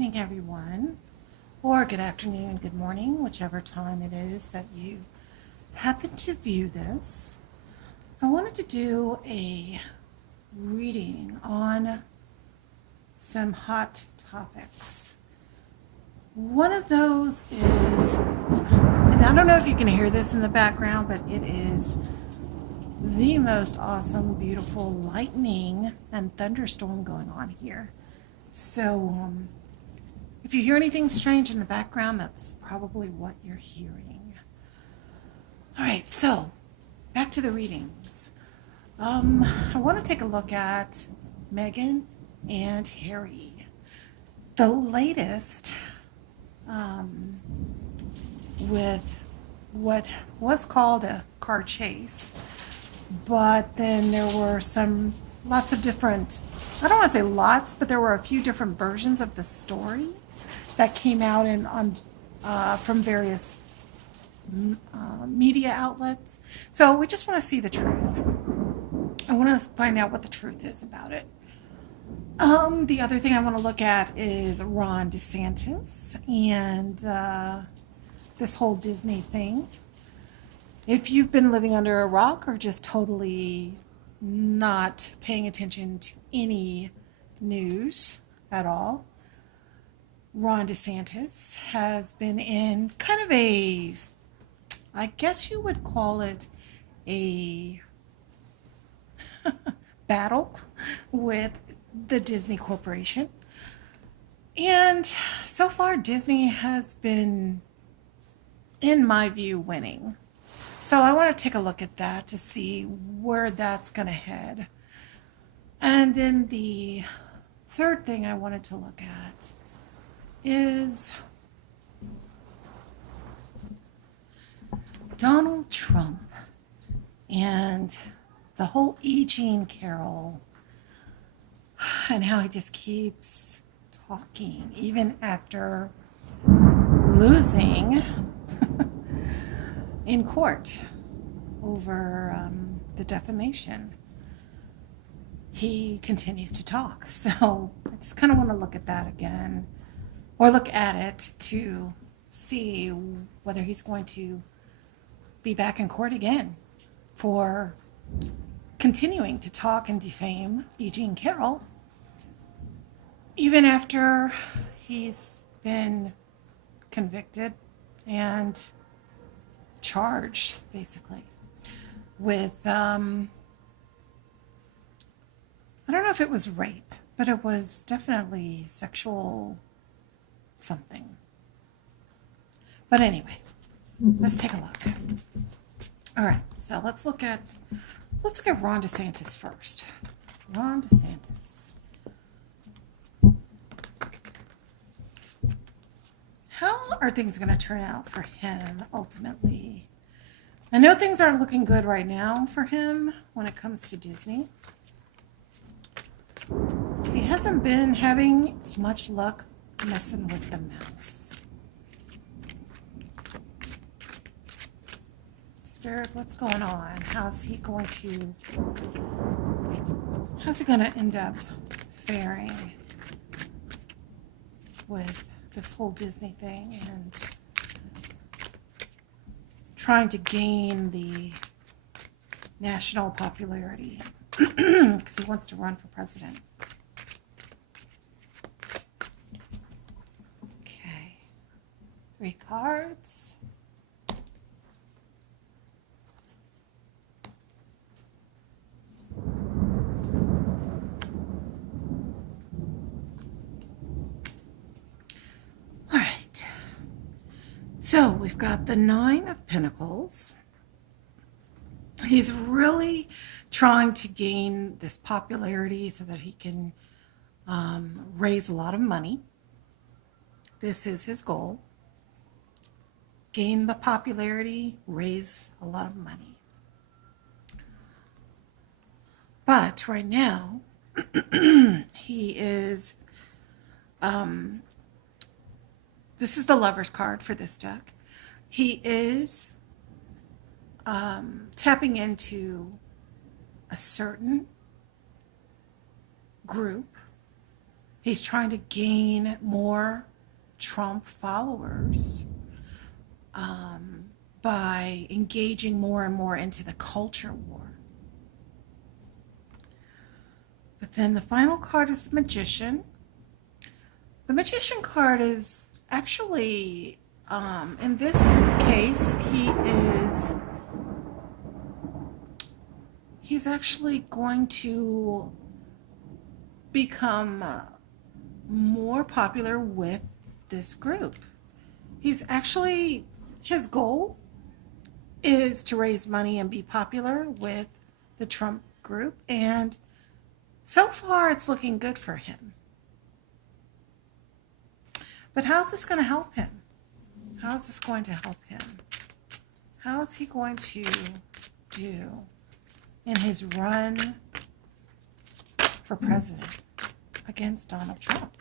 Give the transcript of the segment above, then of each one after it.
evening, everyone, or good afternoon, good morning, whichever time it is that you happen to view this. I wanted to do a reading on some hot topics. One of those is, and I don't know if you can hear this in the background, but it is the most awesome, beautiful lightning and thunderstorm going on here. So, if you hear anything strange in the background, that's probably what you're hearing. All right, so back to the readings. I want to take a look at Meghan and Harry. The latest with what was called a car chase, but then there were lots of different, I don't want to say lots, but there were a few different versions of the story that came out from various media outlets. So we just want to see the truth. I want to find out what the truth is about it. The other thing I want to look at is Ron DeSantis and this whole Disney thing. If you've been living under a rock or just totally not paying attention to any news at all, Ron DeSantis has been in kind of I guess you would call it a battle with the Disney Corporation. And so far, Disney has been, in my view, winning. So I want to take a look at that to see where that's going to head. And then the third thing I wanted to look at is Donald Trump and the whole E. Jean Carroll and how he just keeps talking even after losing in court over the defamation. He continues to talk. So I just kind of want to look at that again, or look at it to see whether he's going to be back in court again for continuing to talk and defame E. Jean Carroll, even after he's been convicted and charged, basically, with, I don't know if it was rape, but it was definitely sexual something. But anyway, let's take a look. All right, so let's look at Ron DeSantis first. Ron DeSantis. How are things going to turn out for him ultimately? I know things aren't looking good right now for him when it comes to Disney. He hasn't been having much luck messing with the mouse. Spirit, what's going on? How's he going to end up faring with this whole Disney thing and trying to gain the national popularity because he wants to run for president? Okay, 3 cards. So we've got the 9 of Pentacles. He's really trying to gain this popularity so that he can raise a lot of money. This is his goal. Gain the popularity, raise a lot of money. But right now, he is this is the Lover's card for this deck. He is tapping into a certain group He's trying to gain more Trump followers by engaging more and more into the culture war. But then the final card is the Magician. The Magician card is actually, in this case, he's actually going to become more popular with this group. His goal is to raise money and be popular with the Trump group, and so far it's looking good for him. But how's this going to help him? How is this going to help him? How is he going to do in his run for president against Donald Trump?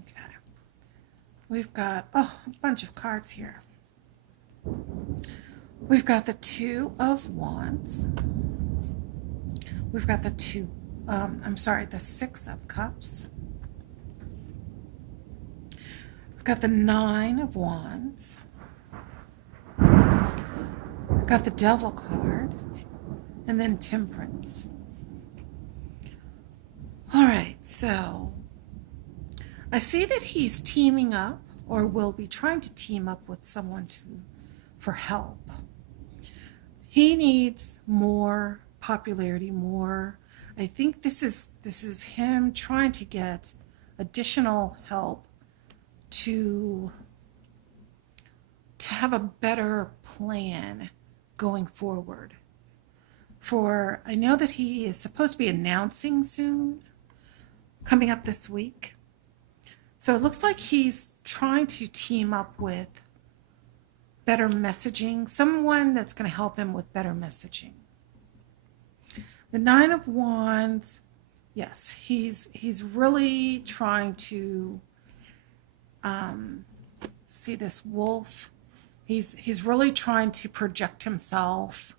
Okay. We've got, a bunch of cards here. We've got the Two of Wands. We've got the the Six of Cups. We've got the Nine of Wands. We've got the Devil card. And then Temperance. All right, so I see that he's teaming up, or will be trying to team up with someone for help. He needs more popularity, more. I think this is him trying to get additional help to have a better plan going forward. I know that he is supposed to be announcing soon, coming up this week. So it looks like he's trying to team up with better messaging, someone that's going to help him with better messaging. The Nine of Wands, yes, he's really trying to see this wolf. He's really trying to project himself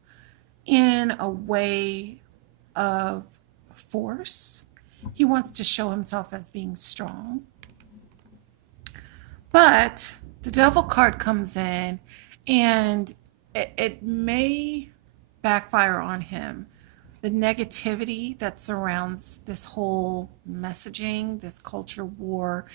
in a way of force. He wants to show himself as being strong. But the Devil card comes in, and it may backfire on him. The negativity that surrounds this whole messaging, this culture war,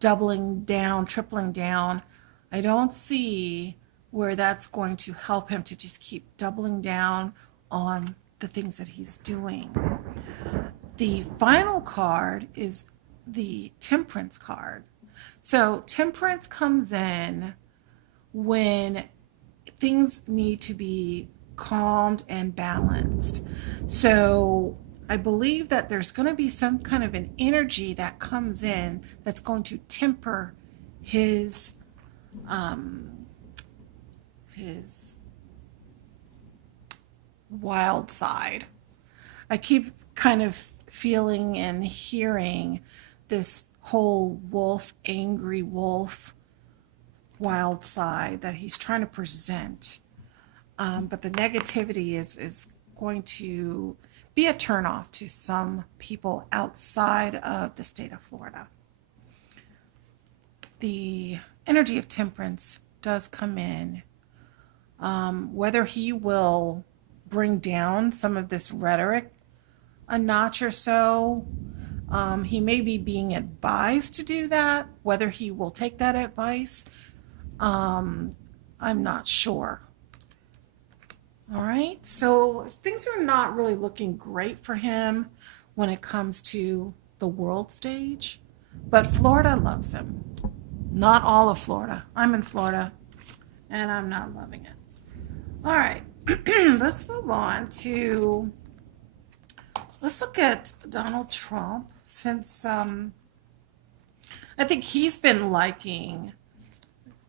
doubling down, tripling down, I don't see where that's going to help him to just keep doubling down on the things that he's doing. The final card is the Temperance card. So Temperance comes in when things need to be calmed and balanced. So I believe that there's going to be some kind of an energy that comes in that's going to temper his wild side. I keep kind of feeling and hearing this whole wolf, angry wolf, wild side that he's trying to present. But the negativity is going to be a turnoff to some people outside of the state of Florida. The energy of Temperance does come in. Whether he will bring down some of this rhetoric a notch or so, he may be being advised to do that. Whether he will take that advice, I'm not sure. All right, so things are not really looking great for him when it comes to the world stage, but Florida loves him. Not all of Florida. I'm in Florida, and I'm not loving it. All right, let's move on to, let's look at Donald Trump, since I think he's been liking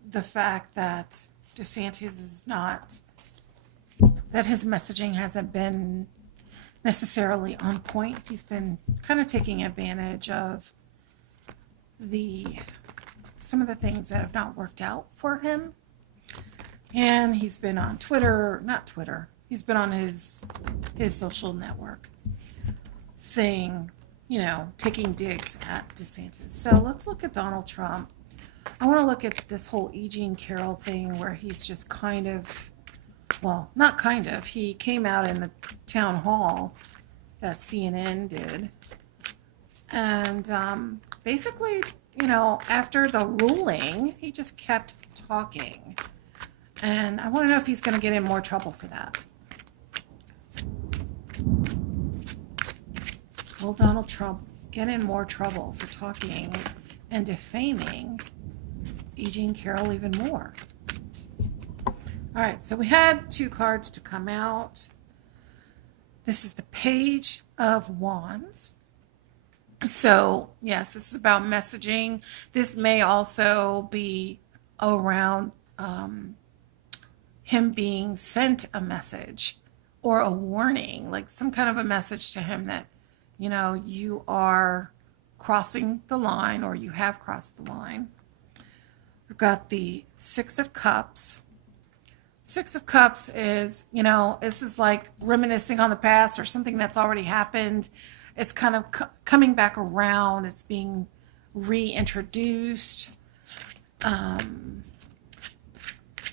the fact that DeSantis is not, that his messaging hasn't been necessarily on point. He's been kind of taking advantage of some of the things that have not worked out for him. And he's been on he's been on his social network saying taking digs at DeSantis. So let's look at Donald Trump. I want to look at this whole E. Jean Carroll thing where he's just kind of, well, not kind of, he came out in the town hall that CNN did. And basically, after the ruling, he just kept talking. And I want to know if he's going to get in more trouble for that. Will Donald Trump get in more trouble for talking and defaming E. Jean Carroll even more? All right, so we had 2 cards to come out. This is the Page of Wands. So, yes, this is about messaging. This may also be around him being sent a message or a warning, like some kind of a message to him that, you are crossing the line or you have crossed the line. We've got the 6 of Cups. 6 of Cups is, this is like reminiscing on the past or something that's already happened. It's kind of coming back around. It's being reintroduced.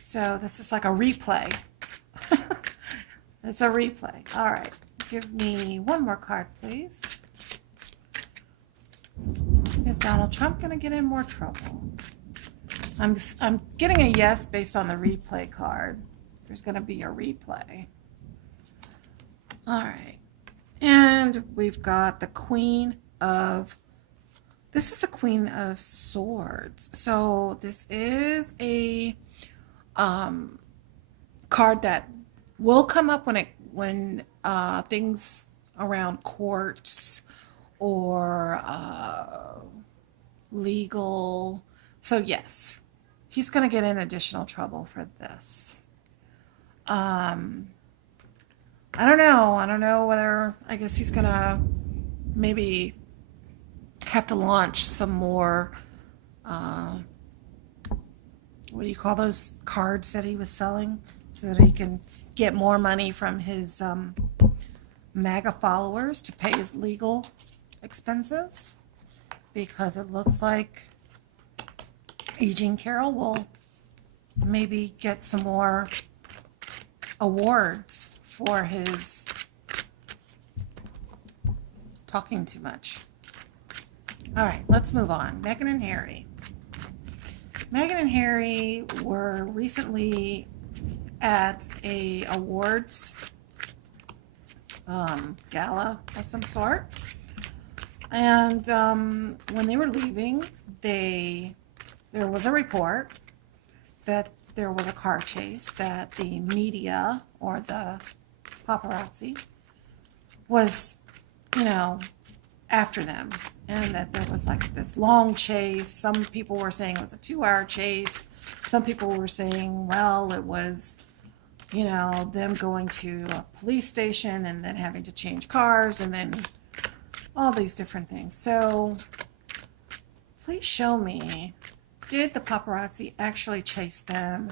So this is like a replay. It's a replay. All right. Give me one more card, please. Is Donald Trump going to get in more trouble? I'm getting a yes based on the replay card. There's going to be a replay. All right. And we've got the this is the Queen of Swords. So this is a card that will come up when things around courts or legal. So yes, he's going to get in additional trouble for this. I don't know. I don't know whether, I guess he's going to maybe have to launch some more, what do you call those cards that he was selling so that he can get more money from his MAGA followers to pay his legal expenses, because it looks like E. Jean Carroll will maybe get some more awards for his talking too much. All right, let's move on. Meghan and Harry. Meghan and Harry were recently at a awards gala of some sort. And when they were leaving, there was a report that there was a car chase, that the media or the paparazzi was, after them, and that there was like this long chase. Some people were saying it was a 2-hour chase. Some people were saying, well, it was, them going to a police station and then having to change cars and then all these different things. So please show me, did the paparazzi actually chase them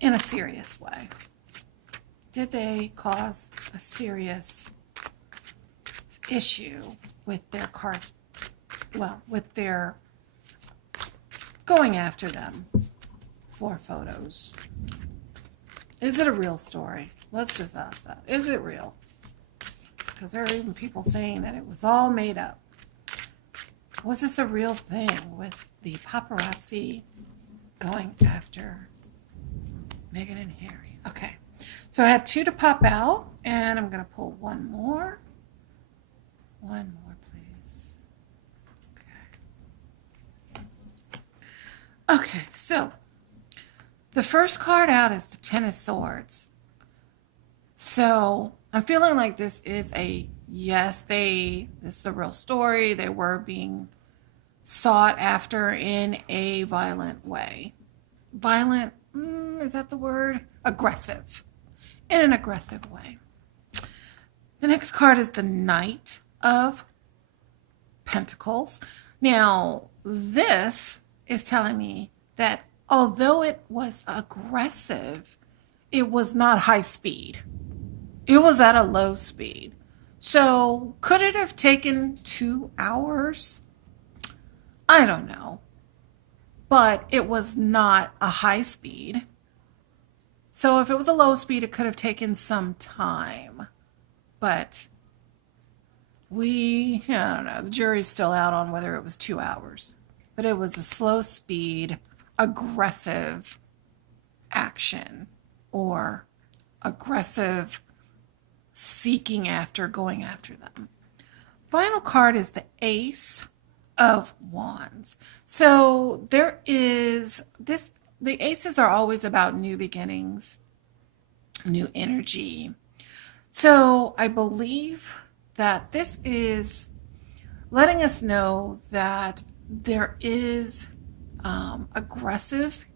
in a serious way? Did they cause a serious issue with their car, with their going after them for photos? Is it a real story? Let's just ask that. Is it real? Because there are even people saying that it was all made up. Was this a real thing with the paparazzi going after Meghan and Harry? Okay, so I had 2 to pop out, and I'm going to pull one more. One more, please. Okay, so the first card out is the 10 of Swords. So I'm feeling like this is a yes, this is a real story. They were being sought after in a violent way. Violent, is that the word? Aggressive. In an aggressive way. The next card is the Knight of Pentacles. Now, this is telling me that although it was aggressive, it was not high speed. It was at a low speed. So could it have taken 2 hours? I don't know. But it was not a high speed. So if it was a low speed, it could have taken some time. But I don't know, the jury's still out on whether it was 2 hours. But it was a slow speed, aggressive action or aggressive seeking after, going after them. Final card is the Ace of Wands. So there is this, the aces are always about new beginnings, new energy. So I believe that this is letting us know that there is aggressive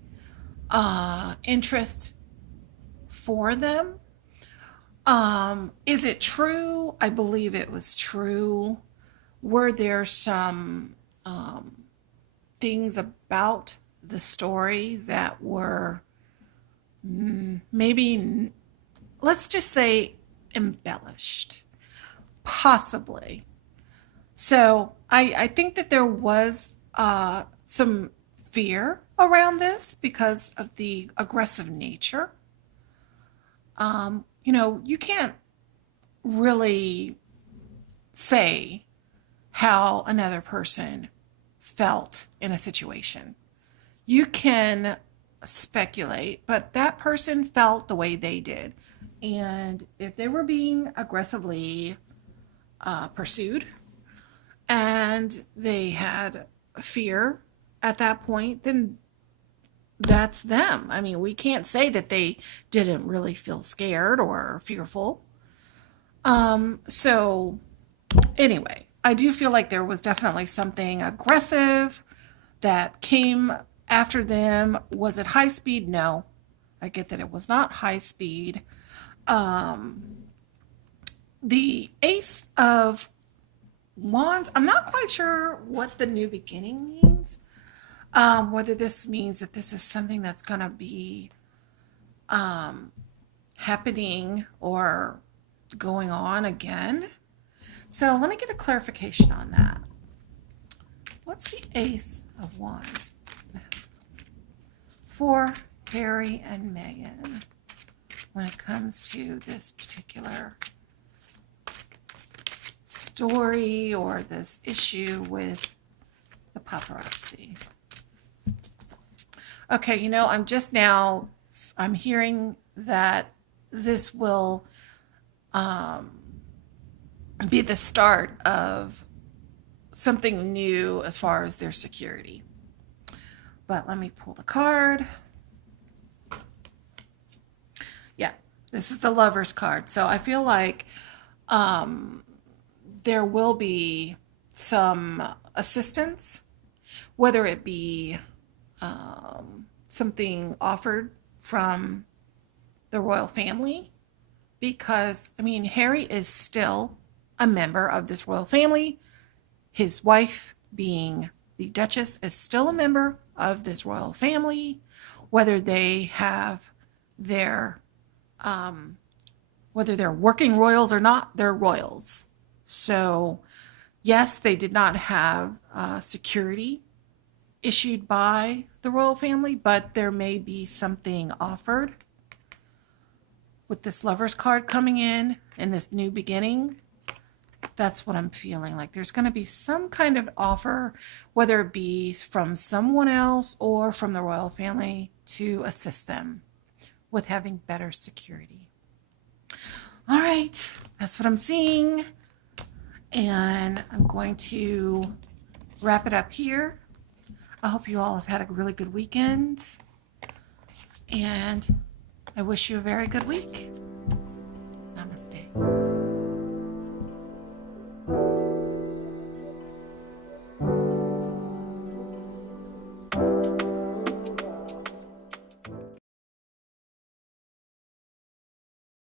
interest for them. Is it true? I believe it was true. Were there some things about the story that were maybe, let's just say, embellished? Possibly. So I think that there was some fear around this because of the aggressive nature. You can't really say how another person felt in a situation. You can speculate, but that person felt the way they did. And if they were being aggressively pursued and they had fear at that point, then that's them. I mean, we can't say that they didn't really feel scared or fearful. So anyway, I do feel like there was definitely something aggressive that came after them. Was it high speed? No. I get that it was not high speed. The Ace of Wands, I'm not quite sure what the new beginning means. Whether this means that this is something that's going to be happening or going on again. So let me get a clarification on that. What's the Ace of Wands for Harry and Meghan when it comes to this particular story or this issue with the paparazzi? Okay, I'm hearing that this will be the start of something new as far as their security. But let me pull the card. Yeah, this is the Lover's card. So I feel like there will be some assistance, whether it be something offered from the royal family, because Harry is still a member of this royal family. His wife, being the Duchess, is still a member of this royal family. Whether they have whether they're working royals or not, they're royals. So yes, they did not have security issued by the royal family, but there may be something offered with this Lover's card coming in this new beginning. That's what I'm feeling like. There's going to be some kind of offer, whether it be from someone else or from the royal family, to assist them with having better security. All right, that's what I'm seeing. And I'm going to wrap it up here. I hope you all have had a really good weekend. And I wish you a very good week.